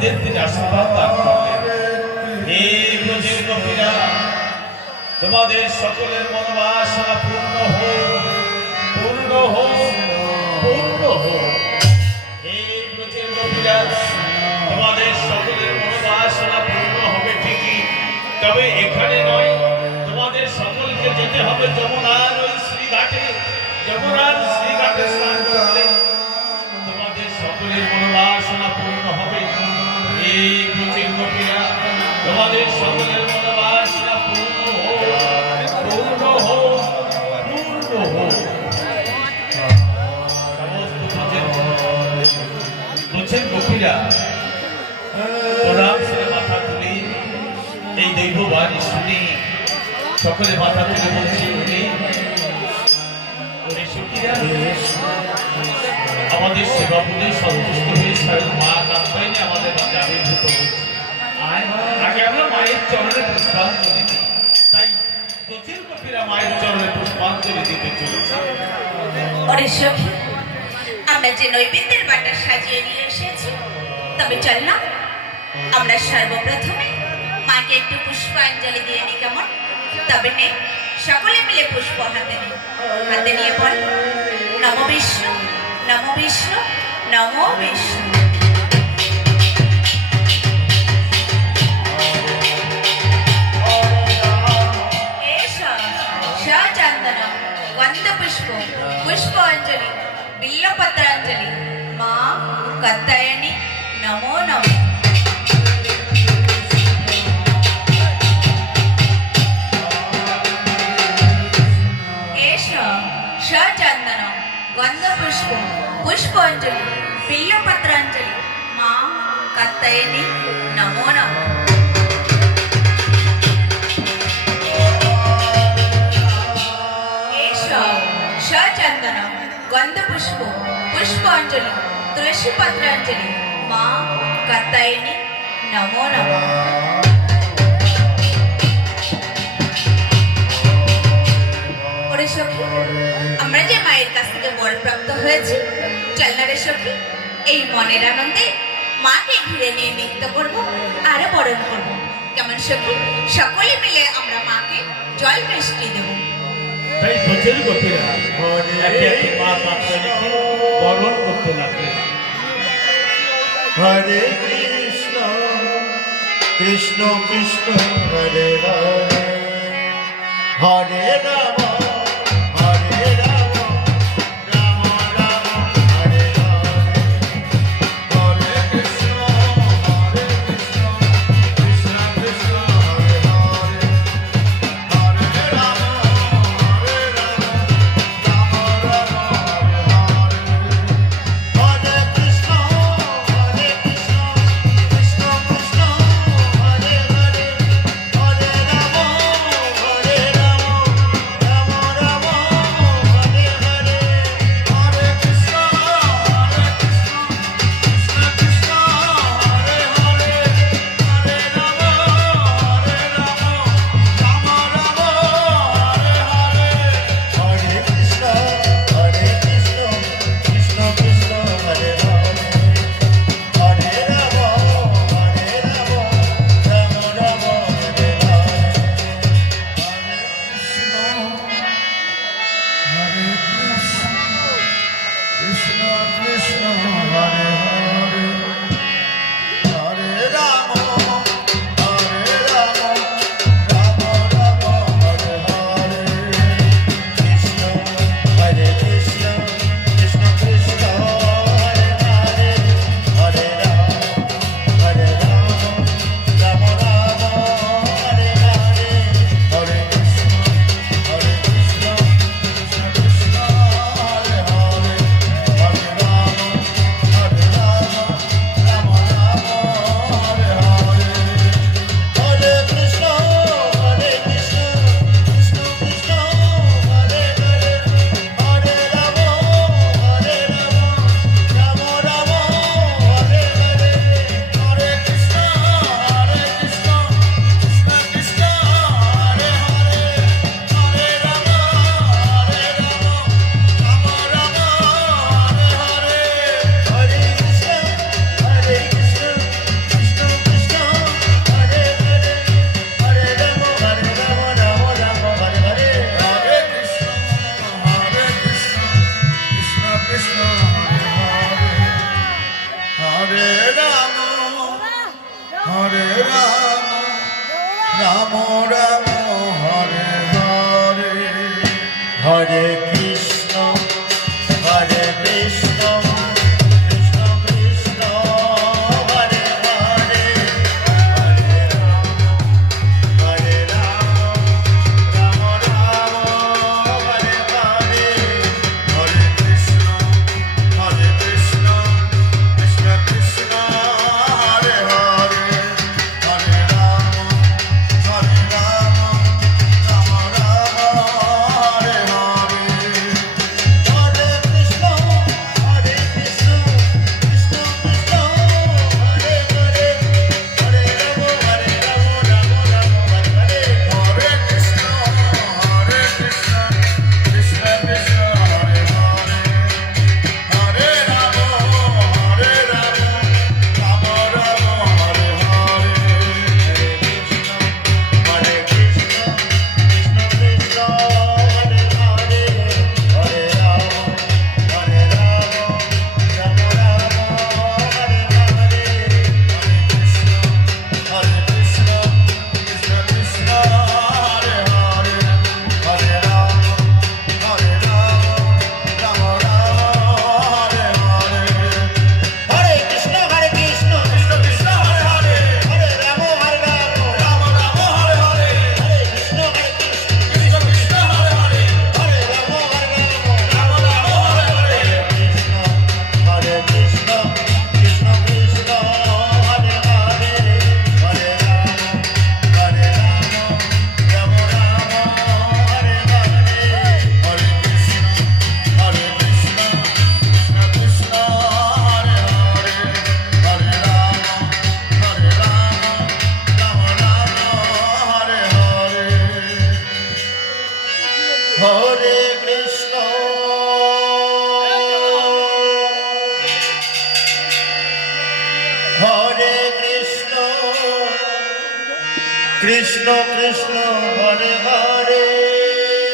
গোপীদেরকে আশীর্বাদ দান করলেন। হে ব্রজের গোপীরা, তোমাদের সকলের মনোবাসনা পূর্ণ হোক, পূর্ণ হোক, পূর্ণ হোক। হে ব্রজের গোপীরা, তোমাদের সকলের মনোবাসনা পূর্ণ হবে ঠিকই, তবে এখানে নয়, তোমাদের সকলকে যেতে হবে যমুনার ওই শ্রীঘাটে। যমুনার শ্রীঘাটে স্নান করলে তোমাদের সকলের মনোবাসনা পূর্ণ হবে। এই ব্রজের গোপীরা, তোমাদের সকলের মনোবাসনা পূর্ণ হোক, পূর্ণ হোক, পূর্ণ হোক। সমস্ত ব্রজের গোপীরা প্রণাম করে মাথা তুলে এই দৈব বাণী শুনে সকলে মাথা তুলে বলছি, আমাদের সেবা পুজো সন্তুষ্ট হয়ে স্বয়ং মা কাত্যায়নী আমাদের মাঝে আবির্ভূত হয়েছে। আগে আমরা মায়ের চরণে পুষ্পাঞ্জলি দিই, তাই ব্রজের গোপীরা মায়ের চরণে পুষ্পাঞ্জলি দিতে চলেছে। আমরা যে নৈবেদ্যের বাটা সাজিয়ে নিয়ে এসেছি, তবে চল না আমরা সর্বপ্রথমে মাকে একটু পুষ্পাঞ্জলি দিয়ে নি, কেমন? তবে নে, সকলে মিলে পুষ্প হাতে নিয়ে বল, নমো বিষ্ণু, নমো বিষ্ণু, নমো বিষ্ণু। চন্দন গন্ধ পুষ্প পুষ্পাঞ্জলি বিল্লপত্রাঞ্জলি মা কাত্যায়নী নমো নমঃ। চন্দন গন্ধ পুষ্প পুষ্পাঞ্জলি বিল্লপত্রাঞ্জলি মা কাত্যায়নী নমো নমঃ। চন্দন গন্ধ পুষ্প পুষ্পাঞ্জলি তুলসী পত্রাঞ্জলি মা কাত্যায়নী নমো নমঃ। সখী, আমরা যে মায়ের কাছ থেকে বর প্রাপ্ত হয়েছি, চল না রে সখী, এই মনের আনন্দে মাকে ঘিরে নিয়ে নৃত্য করবো আর বরণ করবো, কেমন সখী? সকলে মিলে আমরা মাকে জল বৃষ্টি দেবো। তাই ব্রজের গোপীরা একে একে মা কাত্যায়নীকে বরণ করতে লাগলেন। হরে কৃষ্ণ কৃষ্ণ কৃষ্ণ হরে হরে, হরে রাম হরে কৃষ্ণ হরে কৃষ্ণ কৃষ্ণ কৃষ্ণ হরে হরে হরে রাম রাম রাম হরে হরে হরে কৃষ্ণ কৃষ্ণ কৃষ্ণ হরে হরে হরে রাম রাম রাম হরে হরে হরে কৃষ্ণ কৃষ্ণ কৃষ্ণ হরে হরে হরে রাম রাম রাম হরে হরে কৃষ্ণ কৃষ্ণ কৃষ্ণ হরে হরে হরে রাম রাম রাম হরে হরে হরে কৃষ্ণ কৃষ্ণ কৃষ্ণ হরে হরে হরে রাম রাম রাম হরে হরে হরে কৃষ্ণ কৃষ্ণ কৃষ্ণ কৃষ্ণ হরে হরে হরে রাম রাম রাম হরে হরে হরে কৃষ্ণ কৃষ্ণ কৃষ্ণ হরে হরে হরে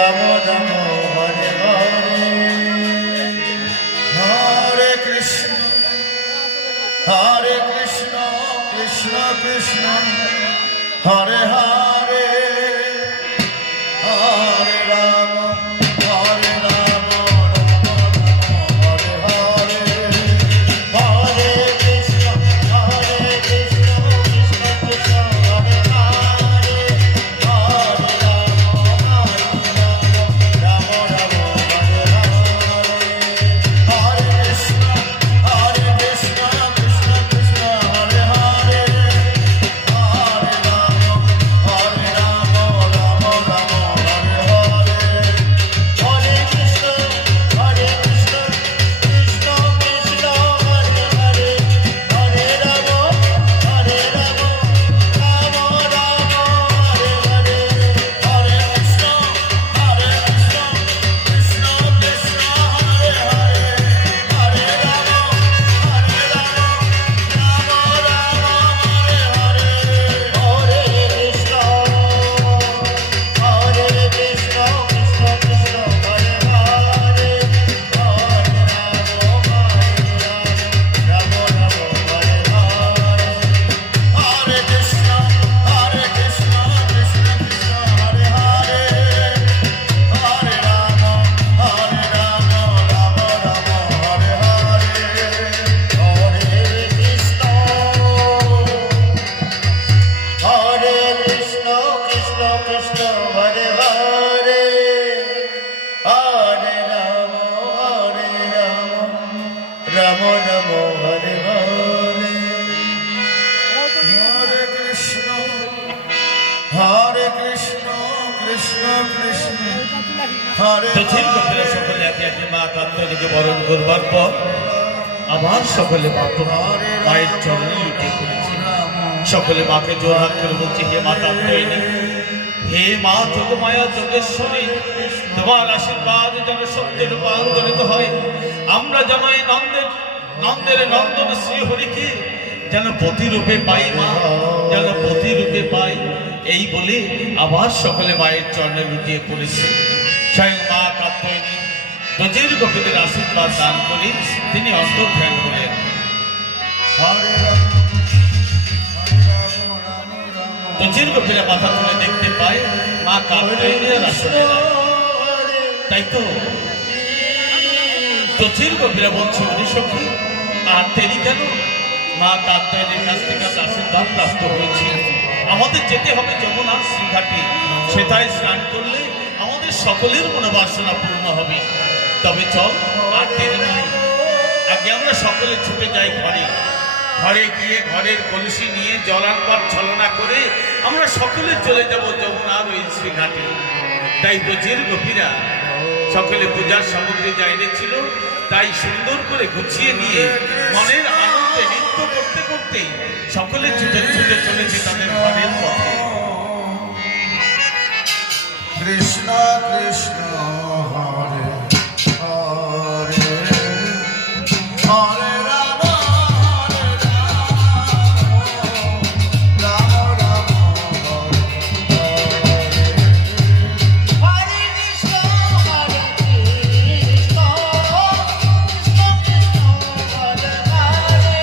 রাম রাম হরে হরে হরে কৃষ্ণ কৃষ্ণ কৃষ্ণ হরে হরে হরে রাম রাম হরে হরে হরে কৃষ্ণ কৃষ্ণ কৃষ্ণ হরে হরে হরে রাম রাম হরে হরে হরে কৃষ্ণ কৃষ্ণ কৃষ্ণ হরে হরে হরে রাম রাম হরে হরে হরে কৃষ্ণ হরে কৃষ্ণ কৃষ্ণ কৃষ্ণ হরে হরে হরে রাম রাম রাম হরে হরে হরে কৃষ্ণ কৃষ্ণ কৃষ্ণ হরে হরে হরে রাম রাম হরে হরে হরে কৃষ্ণ কৃষ্ণ কৃষ্ণ হরে হরে হরে রাম রাম হরে হরে হরে কৃষ্ণ কৃষ্ণ কৃষ্ণ হরে হরে হরে রাম দক্ষিণ কপিলা সকলে একে একে মা কাত্যায়নীকে বরণ করবার পর আবার সকলে মায়ের চরণে লুটিয়ে পড়েছে। সকলে মাকে জোরহাত করে বলছে, হে মা কাত্যায়নী, হে মা যোগমায়া যোগেশ্বরী, তোমার আশীর্বাদ যেন সত্যে রূপান্তরিত হয়। আমরা যেন এই নন্দের নন্দন শ্রীহরিকে যেন প্রতিরূপে পাই, মা যেন প্রতিরূপে পাই। এই বলে আবার সকলে মায়ের চরণে লুটিয়ে পড়েছে। স্বয়ং মা কাত্যায়নী দধির কপিলের আশীর্বাদ দান করে তিনি অন্তর্ধান করেন। হরে রাম ব্রজের গোপীরা মাথা তুলে দেখতে পায় মা কাত্যায়নীর আসনে নাই। তাই তো ব্রজের গোপীরা বলছে, ওরে সখী আর দেরি কেন? মা কাত্যায়নীর কাছ থেকে আশীর্বাদ প্রাপ্ত হয়েছি, আমাদের যেতে হবে যমুনার শ্রীঘাটে, সেটাই স্নান করলে আমাদের সকলের মনোবাসনা পূর্ণ হবে। তবে চল, আর দেরি নাই, আগে আমরা সকলে ছুটে যাই ঘরে। ঘরে গিয়ে ঘরের কলসি নিয়ে জলানবার ছলনা করে আমরা সকলে চলে যাব যমুনার ওই শ্রীঘাটে। তাই ব্রজের গোপীরা সকলে পূজার সামগ্রী যা এনেছিল তাই সুন্দর করে গুছিয়ে নিয়ে মনের আনন্দে নৃত্য করতে করতে সকলে ছুটে ছুটে চলেছে তাদের ঘরের পথে। কৃষ্ণ কৃষ্ণ হরে হরে হরে রাম হরে রাম রাম রাম হরে হরে কৃষ্ণ হরে কৃষ্ণ কৃষ্ণ কৃষ্ণ হরে হরে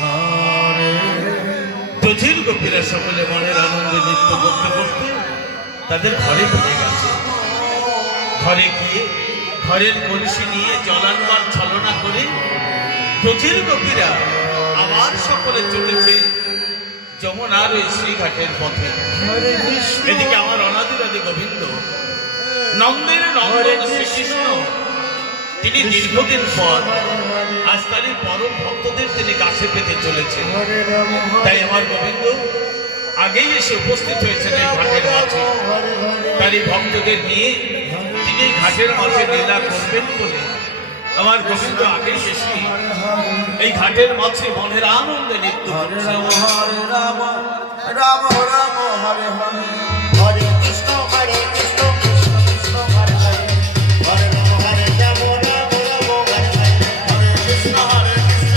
হরে ব্রজের গোপীরা সকলে মনের আনন্দে নৃত্য করতে করতে তাদের ঘরে ঢুকে গেছে। ঘরে গিয়ে ঘরের কলসি নিয়ে জলানবার ছলনা করে ব্রজের গোপীরা আবার সকলে চলেছে যমুনার ওই শ্রীঘাটের পথে। এদিকে আমার অনাদিরাদি গোবিন্দ নন্দের নন্দন শ্রীকৃষ্ণ তিনি দীর্ঘদিন পর আজ তারই পরম ভক্তদের তিনি কাছে পেতে চলেছেন। তাই আমার গোবিন্দ আগেই এসে উপস্থিত হয়েছেন এই ঘাটের মাঝে। তারই ভক্তদের নিয়ে তিনি ঘাটের মাঝে লীলা করবেন বলে আমার গোবিন্দ আগেই এসে এই ঘাটের মাঝে মনের আনন্দে নৃত্য করছেন। হরে রাম রাম রাম হরে হরে হরে কৃষ্ণ কৃষ্ণ কৃষ্ণ হরে হরে হরে রাম হরে রাম রাম রাম হরে হরে হরে কৃষ্ণ কৃষ্ণ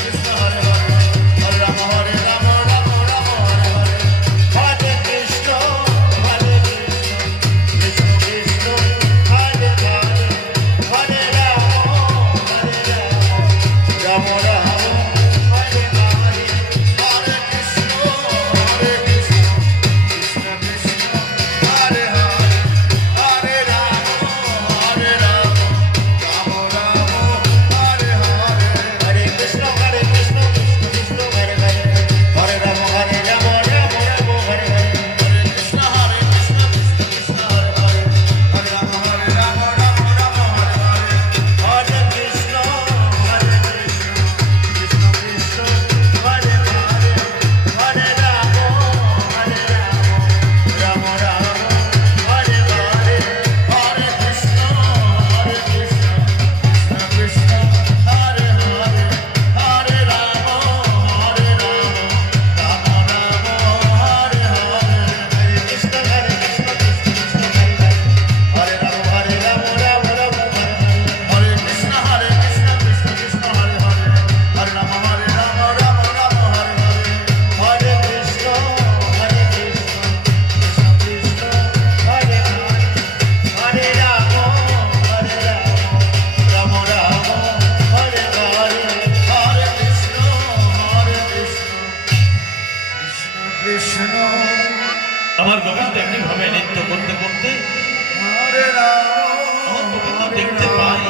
কৃষ্ণ হরে হরে হরে রাম হরে রাম রাম রাম হরে হরে হরে কৃষ্ণ কৃষ্ণ কৃষ্ণ হরে হরে হরে রাম রাম রাম হরে হরে হরে কৃষ্ণ কৃষ্ণ কৃষ্ণ হরে হরে হরে রাম রাম রাম হরে হরে হরে কৃষ্ণ কৃষ্ণ কৃষ্ণ হরে হরে হরে রাম রাম রাম হরে হরে হরে কৃষ্ণ কৃষ্ণ কৃষ্ণ হরে হরে হরে রাম রাম রাম রাম হরে হরে হরে কৃষ্ণ কৃষ্ণ কৃষ্ণ হরে হরে হরে রাম রাম রাম হরে হরে হরে কৃষ্ণ কৃষ্ণ কৃষ্ণ হরে হরে হরে রাম রাম রাম হরে হরে হরে কৃষ্ণ কৃষ্ণ কৃষ্ণ হরে হরে হরে রাম রাম রাম হরে হরে কৃষ্ণ কৃষ্ণ কৃষ্ণ হরে হরে হরে রাম রাম রাম হরে হরে হরে কৃষ্ণ কৃষ্ণ কৃষ্ণ হরে হরে হরে রাম রাম রাম হরে হরে হরে কৃষ্ণ কৃষ্ণ কৃষ্ণ আমার গোবিন্দ এমনি ভাবে নৃত্য করতে করতে হরে রাম আমার গোবিন্দ দেখতে পাই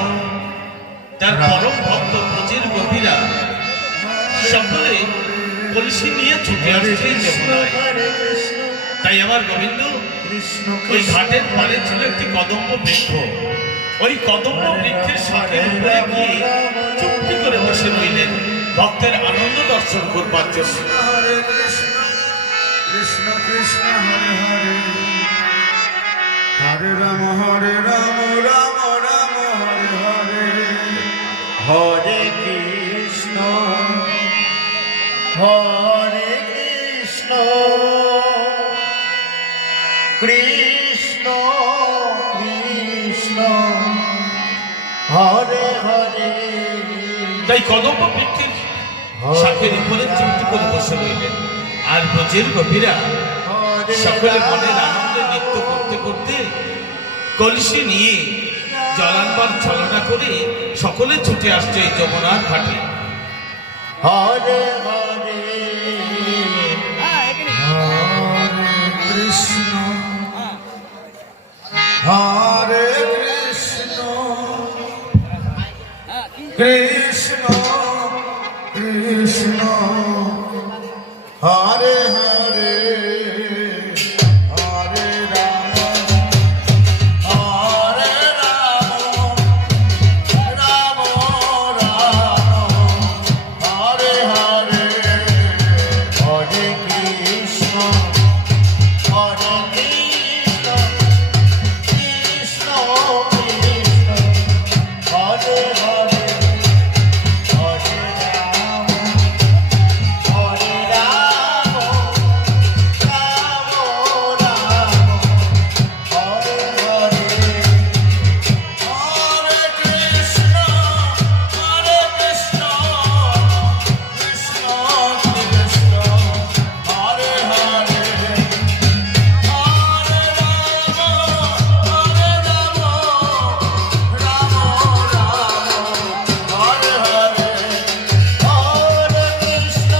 তার পরম ভক্ত ব্রজের গোপীরা সকলে কলসি নিয়ে ছুটে আসছে যমুনায়। হরে কৃষ্ণ তাই আমার গোবিন্দ কৃষ্ণ ওই ঘাটের পাড়ে ছিল একটি কদম্ব বৃক্ষ। ওই কদম্ব বৃক্ষের শাখের উপরে গিয়ে চুপটি করে বসে রইলেন ভক্তের আনন্দ দর্শন করবার জন্য। হরে কৃষ্ণ কৃষ্ণ কৃষ্ণ হরে হরে হরে রাম রাম রাম হরে হরে হরে কৃষ্ণ কৃষ্ণ কৃষ্ণ হরে হরে। তাই কদম্ব বৃক্ষের শাখের উপরে চুপটি করে বসে রইলেন। আর ব্রজের গোপীরা সকলে মনের আনন্দে নৃত্য করতে করতে কলসি নিয়ে জলানবার ছলনা করে সকলে ছুটে আসছে এই যমুনার ঘাটে। হরে হরে হরে কৃষ্ণ হরে কৃষ্ণ কৃষ্ণ কৃষ্ণ হরে হরে হরে রাম হরে রাম রাম রাম হরে হরে হরে কৃষ্ণ হরে কৃষ্ণ কৃষ্ণ কৃষ্ণ হরে হরে হরে রাম হরে রাম রাম রাম হরে হরে হরে কৃষ্ণ কৃষ্ণ কৃষ্ণ কৃষ্ণ হরে হরে হরে রাম রাম রাম হরে হরে হরে কৃষ্ণ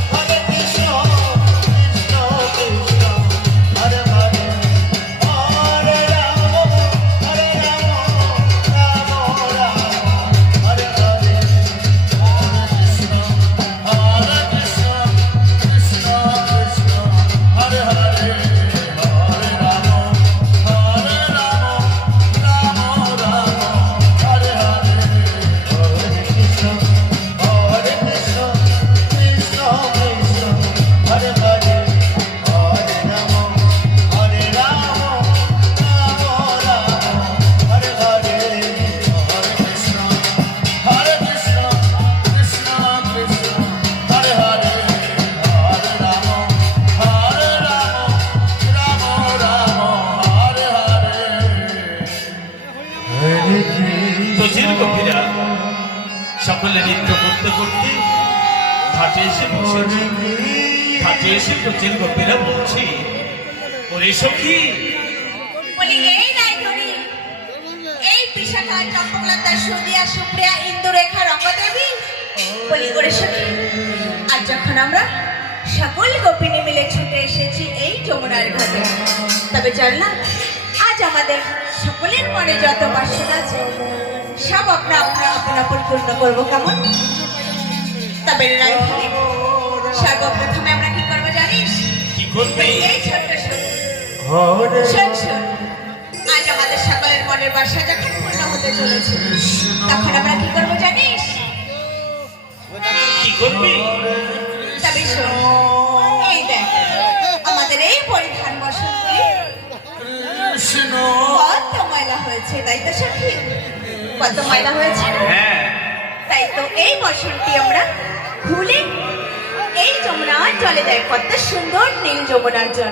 কৃষ্ণ কৃষ্ণ কৃষ্ণ হরে হরে হরে রাম রাম রাম হরে হরে হরে কৃষ্ণ কৃষ্ণ কৃষ্ণ হরে হরে হরে রাম রাম রাম হরে হরে হরে কৃষ্ণ কৃষ্ণ কৃষ্ণ হরে হরে হরে রাম রাম রাম হরে হরে হরে কৃষ্ণ কৃষ্ণ কৃষ্ণ কৃষ্ণ হরে হরে হরে রাম রাম রাম হরে হরে হরে ব্রজের গোপীরা সকলে নৃত্য করতে করতে ঘাটে এসে বসেছে। ঘাটে এসে ব্রজের গোপীরা বলছে, ওরে সখী, বলি এই রায়ধরি, এই বিশাখা চম্পকলতা সুদিয়া সুপ্রিয়া ইন্দুরেখা রঙ্গদেবী, বলি ওরে সখী, আজ যখন আমরা সকল গোপিনী মিলে ছুটে এসেছি এই যমুনার ঘাটে, তবে চল না আজ আমাদের সকলের মনে যত বাসনা আছে সব আপনা পরিপূর্ণ করবো, কেমন? তবে রায়ধরি, সর্বপ্রথমে আমরা কি করবো জানিস? কি করবে? এই ছোট্ট শোন, হরে শোন শোন, আজ আমাদের সকলের মনের বাসা যখন পূর্ণ হতে চলেছে, তখন আমরা কি করবো জানিস? কি করবে? তবে শোন, এই দেখ আমাদের এই পরিধান বসনগুলি কৃষ্ণ কত ময়লা হয়েছে, তাই তো সখী? কত ময়লা হয়েছে না? হ্যাঁ, তাই তো এই বসনটি আমরা খুলে এই যমুনার জলে দেয়, কত সুন্দর নীল যমুনার জল।